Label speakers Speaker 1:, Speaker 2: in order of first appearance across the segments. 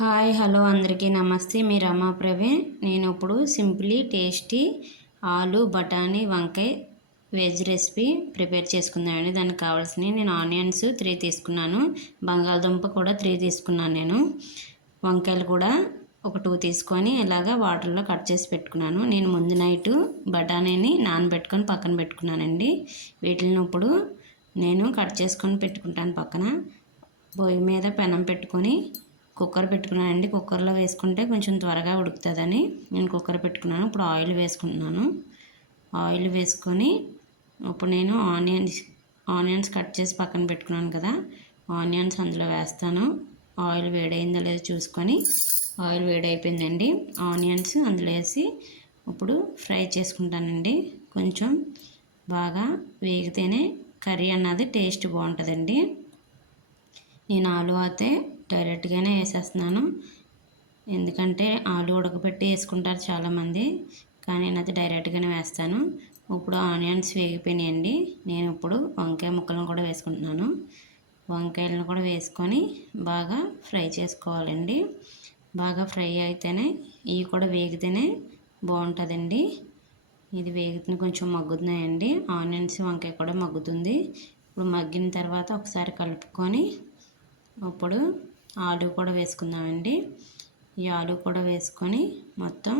Speaker 1: Hi hello అందరికీ నమస్తే. మీ రమా ప్రవీణ్. నేను ఇప్పుడు సింప్లీ టేస్టీ ఆలు బఠానీ వంకాయ వెజ్ రెసిపీ ప్రిపేర్ చేసుకుందామండి. దానికి కావాల్సినవి నేను ఆనియన్స్ త్రీ తీసుకున్నాను. బంగాళదుంప కూడా త్రీ తీసుకున్నాను నేను. వంకాయలు కూడా ఒక టూ తీసుకొని ఇలాగా వాటర్లో కట్ చేసి పెట్టుకున్నాను. నేను ముందు నైట్ బఠానీని నానబెట్టుకొని పక్కన పెట్టుకున్నానండి. వీటిని ఇప్పుడు నేను కట్ చేసుకొని పెట్టుకుంటాను పక్కన. పొయ్యి మీద పెనం పెట్టుకొని కుక్కర్ పెట్టుకున్నానండి. కుక్కర్లో వేసుకుంటే కొంచెం త్వరగా ఉడుకుతుందని నేను కుక్కర్ పెట్టుకున్నాను. ఇప్పుడు ఆయిల్ వేసుకుంటున్నాను. ఆయిల్ వేసుకొని ఇప్పుడు నేను ఆనియన్స్ ఆనియన్స్ కట్ చేసి పక్కన పెట్టుకున్నాను కదా. ఆనియన్స్ అందులో వేస్తాను. ఆయిల్ వేడైందో లేదో చూసుకొని ఆయిల్ వేడైపోయిందండి. ఆనియన్స్ అందులో వేసి ఇప్పుడు ఫ్రై చేసుకుంటానండి. కొంచెం బాగా వేగితేనే కర్రీ అన్నది టేస్ట్ బాగుంటుందండి. నేను ఆలు అయితే డైరెక్ట్గానే వేసేస్తున్నాను. ఎందుకంటే ఆలు ఉడకబెట్టి వేసుకుంటారు చాలామంది. కానీ నేను డైరెక్ట్గానే వేస్తాను. ఇప్పుడు ఆనియన్స్ వేగిపోయినాయండి. నేను ఇప్పుడు వంకాయ ముక్కలను కూడా వేసుకుంటున్నాను. వంకాయలను కూడా వేసుకొని బాగా ఫ్రై చేసుకోవాలండి. బాగా ఫ్రై అయితేనే ఇవి కూడా వేగితేనే బాగుంటుందండి. ఇది వేగుతుంది కొంచెం మగ్గుతున్నాయండి. ఆనియన్స్ వంకాయ కూడా మగ్గుతుంది. ఇప్పుడు మగ్గిన తర్వాత ఒకసారి కలుపుకొని ఇప్పుడు ఆలు కూడా వేసుకుందామండి. ఈ ఆలు కూడా వేసుకొని మొత్తం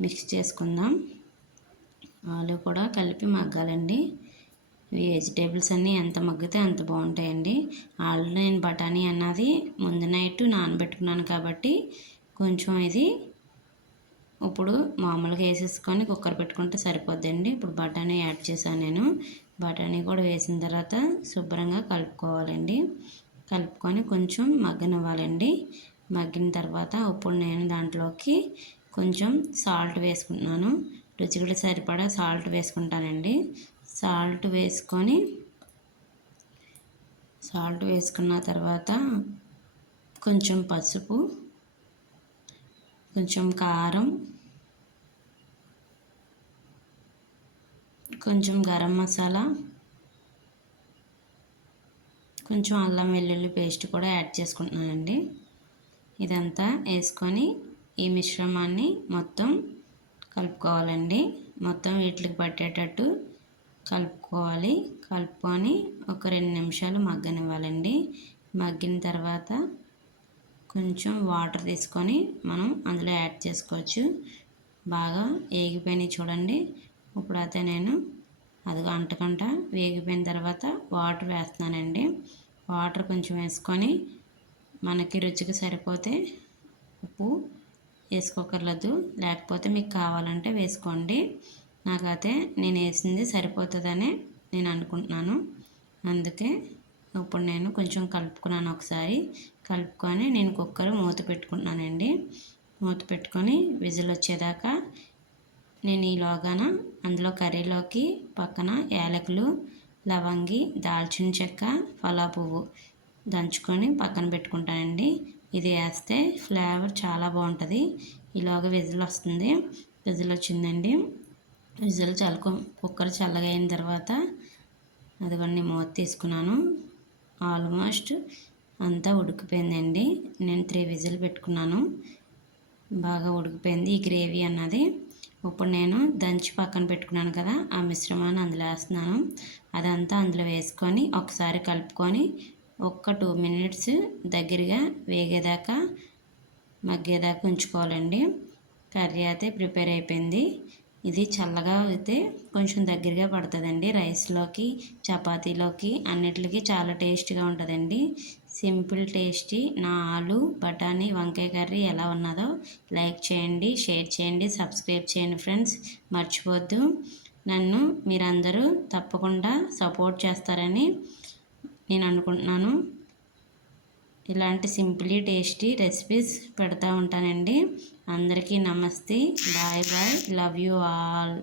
Speaker 1: మిక్స్ చేసుకుందాం. ఆలు కూడా కలిపి మగ్గాలండి. వెజిటేబుల్స్ అన్నీ ఎంత మగ్గితే అంత బాగుంటాయండి. ఆలు నేను బఠానీ అన్నది ముందు నైట్ నానబెట్టుకున్నాను కాబట్టి కొంచెం ఇది ఇప్పుడు మామూలుగా వేసేసుకొని కుక్కర్ పెట్టుకుంటే సరిపోద్దండి. ఇప్పుడు బఠానీ యాడ్ చేశాను నేను. బఠానీ కూడా వేసిన తర్వాత శుభ్రంగా కలుపుకోవాలండి. కలుపుకొని కొంచెం మగ్గనివ్వాలండి. మగ్గిన తర్వాత ఇప్పుడు నేను దాంట్లోకి కొంచెం సాల్ట్ వేసుకుంటున్నాను. రుచికి సరిపడా సాల్ట్ వేసుకుంటానండి. సాల్ట్ వేసుకొని సాల్ట్ వేసుకున్న తర్వాత కొంచెం పసుపు కొంచెం కారం కొంచెం గరం మసాలా కొంచెం అల్లం వెల్లుల్లి పేస్ట్ కూడా యాడ్ చేసుకుంటున్నానండి. ఇదంతా వేసుకొని ఈ మిశ్రమాన్ని మొత్తం కలుపుకోవాలండి. మొత్తం వీటికి పట్టేటట్టు కలుపుకోవాలి. కలుపుకొని ఒక రెండు నిమిషాలు మగ్గనివ్వాలండి. మగ్గిన తర్వాత కొంచెం వాటర్ తీసుకొని మనం అందులో యాడ్ చేసుకోవచ్చు. బాగా వేగిపోయినాయి చూడండి. ఇప్పుడు నేను అది అంటకంట. వేగిపోయిన తర్వాత వాటర్ వేస్తున్నానండి. వాటర్ కొంచెం వేసుకొని మనకి రుచికి సరిపోతే ఉప్పు వేసుకోకర్లేదు. లేకపోతే మీకు కావాలంటే వేసుకోండి. నాకైతే నేను వేసింది సరిపోతుందని నేను అనుకుంటున్నాను. అందుకే ఇప్పుడు నేను కొంచెం కలుపుకున్నాను ఒకసారి. కలుపుకొని నేను కుక్కర్ మూత పెట్టుకుంటున్నానండి. మూత పెట్టుకొని విజిల్ వచ్చేదాకా నేను ఈలోగాన అందులో కర్రీలోకి పక్కన యాలకులు లవంగి దాల్చిన చెక్క ఫలా పువ్వు దంచుకొని పక్కన పెట్టుకుంటానండి. ఇది వేస్తే ఫ్లేవర్ చాలా బాగుంటుంది. ఈలోగా విజిల్ వస్తుంది. విజిల్ వచ్చిందండి. విజిల్ చల్లుకో కుక్కర్ చల్లగా అయిన తర్వాత అదిగోండి మూత తీసుకున్నాను. ఆల్మోస్ట్ అంతా ఉడికిపోయిందండి. నేను త్రీ విజిల్ పెట్టుకున్నాను. బాగా ఉడికిపోయింది ఈ గ్రేవీ అన్నది. ఇప్పుడు నేను దంచి పక్కన పెట్టుకున్నాను కదా ఆ మిశ్రమాన్ని అందులో వేస్తున్నాను. అదంతా అందులో వేసుకొని ఒకసారి కలుపుకొని ఒక్క టూ మినిట్స్ దగ్గరగా వేగేదాకా మగ్గేదాకా ఉంచుకోవాలండి. కర్రీ అయితే ప్రిపేర్ అయిపోయింది. ఇది చల్లగా అయితే కొంచెం దగ్గరగా పడుతుందండి. రైస్లోకి చపాతీలోకి అన్నిటికి చాలా టేస్ట్గా ఉంటుందండి. సింపుల్ టేస్టీ నా ఆలు బఠానీ వంకాయ కర్రీ ఎలా ఉన్నదో లైక్ చేయండి షేర్ చేయండి సబ్స్క్రైబ్ చేయండి ఫ్రెండ్స్. మర్చిపోద్దు. నన్ను మీరందరూ తప్పకుండా సపోర్ట్ చేస్తారని నేను అనుకుంటున్నాను. ఇలాంటి సింప్లీ టేస్టీ రెసిపీస్ పెడతా ఉంటానండి. అందరికీ నమస్తే. Bye bye. Love you all.